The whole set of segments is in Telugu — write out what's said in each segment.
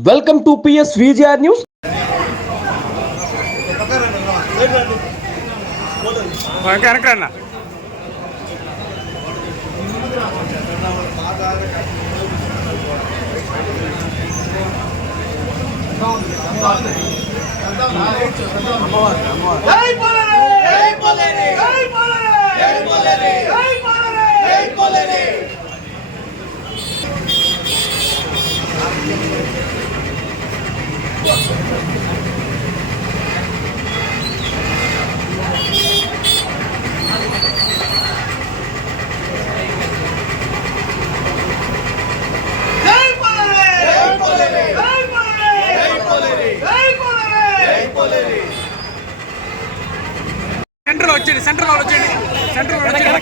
welcome to PS VGR news వెనకరన్న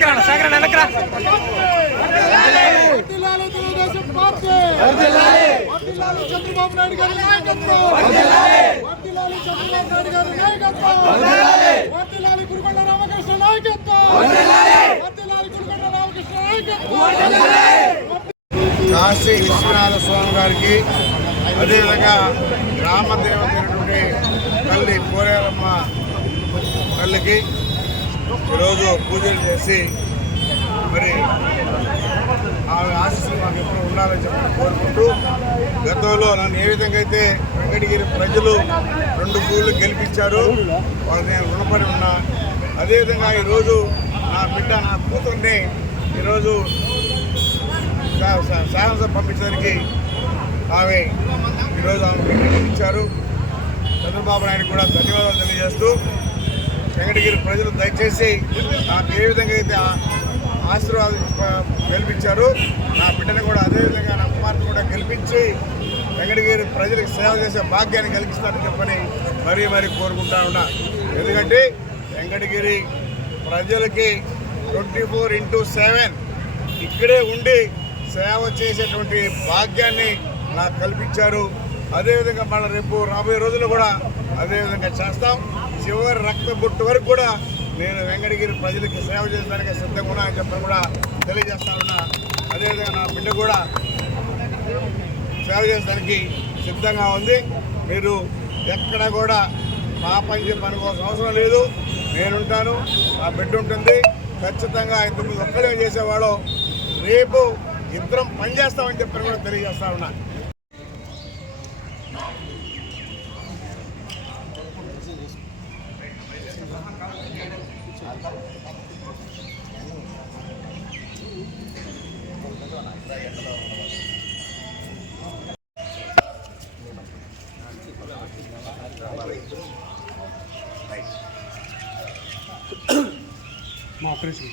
వెనకరా సాగర వెనకరా వర్ధిల్లాలి తెలుగుదేశం పార్టీ. వర్ధిల్లాలి. చంద్రబాబు నాయుడు గారి నాయకత్వం. వర్ధిల్లాలి. చంద్రబాబు నాయుడు గారి నాయకత్వం. వర్ధిల్లాలి. గురుకొండ రామకృష్ణ నాయకత్వం. వర్ధిల్లాలి. గురుకొండ రామకృష్ణ నాయకత్వం. కాశీ విశ్వనాథ స్వామి గారికి అదేవిధంగా అయినటువంటి తల్లి కోరేరమ్మ తల్లికి ఈరోజు పూజలు చేసి మరి ఆమె ఆశీస్సులు మాకు ఎప్పుడు ఉండాలని చెప్పి కోరుకుంటూ గతంలో నన్ను ఏ విధంగా అయితే వెంకటగిరి ప్రజలు రెండు పూలు గెలిపించారు వాళ్ళు నేను రుణపడి ఉన్నా. అదేవిధంగా ఈరోజు నా బిడ్డ నా కూతుర్ని ఈరోజు సా- శాసనసభ పంపించడానికి ఆమె ఈరోజు ఆమె ఇచ్చారు చంద్రబాబు నాయుడు కూడా ధన్యవాదాలు తెలియజేస్తూ వెంకటగిరి ప్రజలు దయచేసి నాకు ఏ విధంగా అయితే ఆశీర్వాదం గెలిపించారు నా బిడ్డను కూడా అదే విధంగా నా కుమార్తె కూడా గెలిపించి వెంకటగిరి ప్రజలకు సేవ చేసే భాగ్యాన్ని కలిగిస్తారని చెప్పని మరీ మరీ కోరుకుంటా ఉన్నా. ఎందుకంటే వెంకటగిరి ప్రజలకి ట్వంటీ ఫోర్ ఇంటూ సెవెన్ ఇక్కడే ఉండి సేవ చేసేటువంటి భాగ్యాన్ని నాకు కల్పించారు. అదేవిధంగా మళ్ళీ రేపు రాబోయే రోజులు కూడా అదేవిధంగా చేస్తాం. చివరి రక్త బొట్టు వరకు కూడా నేను వెంకటగిరి ప్రజలకి సేవ చేయడానికి సిద్ధంగా ఉన్నా అని చెప్పని కూడా తెలియజేస్తానున్నా అదేవిధంగా నా బిడ్డ కూడా సేవ చేయడానికి సిద్ధంగా ఉంది. మీరు ఎక్కడ కూడా మా పని చెప్పి అవసరం లేదు. నేనుంటాను నా బిడ్డ ఉంటుంది. ఖచ్చితంగా ఇంతకుముందు ఒక్కడే చేసేవాడు రేపు ఇద్దరం పనిచేస్తామని చెప్పని కూడా తెలియజేస్తా ఉన్నాను మా ఆపరేషన్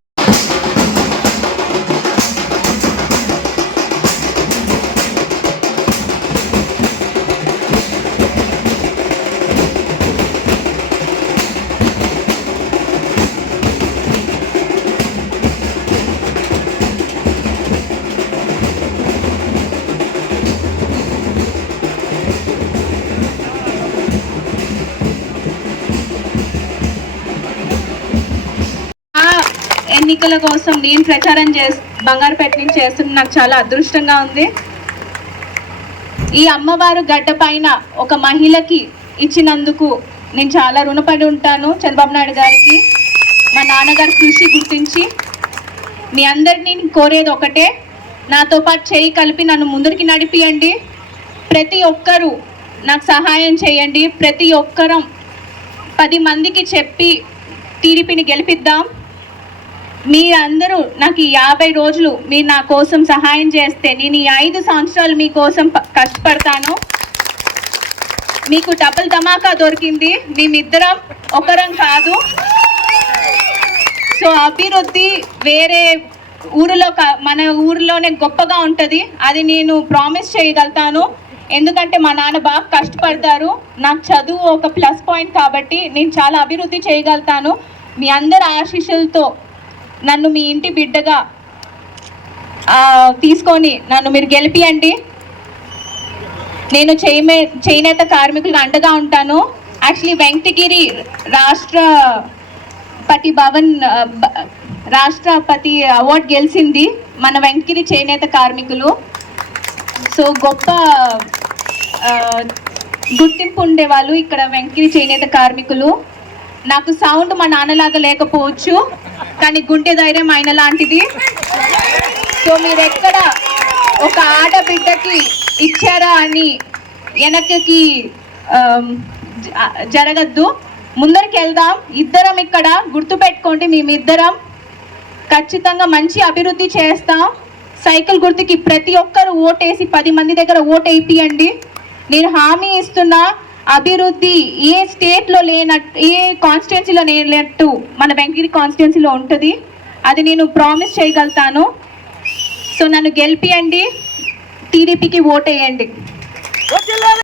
ఎన్నికల కోసం నేను ప్రచారం చే బంగారుపేట నుంచి చేస్తున్న నాకు చాలా అదృష్టంగా ఉంది. ఈ అమ్మవారు గడ్డ పైన ఒక మహిళకి ఇచ్చినందుకు నేను చాలా రుణపడి ఉంటాను చంద్రబాబు నాయుడు గారికి. మా నాన్నగారి కృషి గుర్తించి మీ అందరినీ కోరేది ఒకటే. నాతో పాటు చేయి కలిపి నన్ను ముందరికి నడిపియండి. ప్రతి ఒక్కరూ నాకు సహాయం చేయండి. ప్రతి ఒక్కరం పది మందికి చెప్పి టీడీపీని గెలిపిద్దాం. మీరందరూ నాకు ఈ యాభై రోజులు మీరు నా కోసం సహాయం చేస్తే నేను ఈ ఐదు సంవత్సరాలు మీకోసం కష్టపడతాను. మీకు డబుల్ ధమాకా దొరికింది. మేమిద్దరం ఒకరం కాదు. సో అభివృద్ధి వేరే ఊరిలో కా- మన ఊరిలోనే గొప్పగా ఉంటుంది. అది నేను ప్రామిస్ చేయగలుగుతాను. ఎందుకంటే మా నాన్న బాగా కష్టపడతారు. నాకు చదువు ఒక ప్లస్ పాయింట్ కాబట్టి నేను చాలా అభివృద్ధి చేయగలుగుతాను. మీ అందరి ఆశీస్సులతో నన్ను మీ ఇంటి బిడ్డగా తీసుకొని నన్ను మీరు గెలిపియండి. నేను చేయమే చేనేత కార్మికులకు అండగా ఉంటాను. యాక్చువల్లీ వెంకటగిరి రాష్ట్రపతి భవన్ రాష్ట్రపతి అవార్డు గెలిచింది మన వెంకటగిరి చేనేత కార్మికులు. సో గొప్ప గుర్తింపు ఉండేవాళ్ళు ఇక్కడ వెంకటగిరి చేనేత కార్మికులు. నాకు సౌండ్ మా నాన్నలాగా లేకపోవచ్చు. కానీ గుండె ధైర్యం ఆయన లాంటిది. సో మీరు ఎక్కడ ఒక ఆడబిడ్డకి ఇచ్చారా అని వెనక్కి జరగద్దు. ముందరికి వెళ్దాం. ఇద్దరం ఇక్కడ గుర్తుపెట్టుకోండి మేమిద్దరం ఖచ్చితంగా మంచి అభివృద్ధి చేస్తాం. సైకిల్ గుర్తుకి ప్రతి ఒక్కరు ఓటేసి పది మంది దగ్గర ఓటు వేయిపియండి నేను హామీ ఇస్తున్నా అభివృద్ధి ఏ స్టేట్లో లేనట్టు ఏ కాన్స్టిట్యున్సీలో లేనట్టు మన వెంకగిరి కాన్స్టిట్యున్సీలో ఉంటుంది. అది నేను ప్రామిస్ చేయగలుగుతాను. సో నన్ను గెలిపియండి. టీడీపీకి ఓటేయండి. వదిలాలి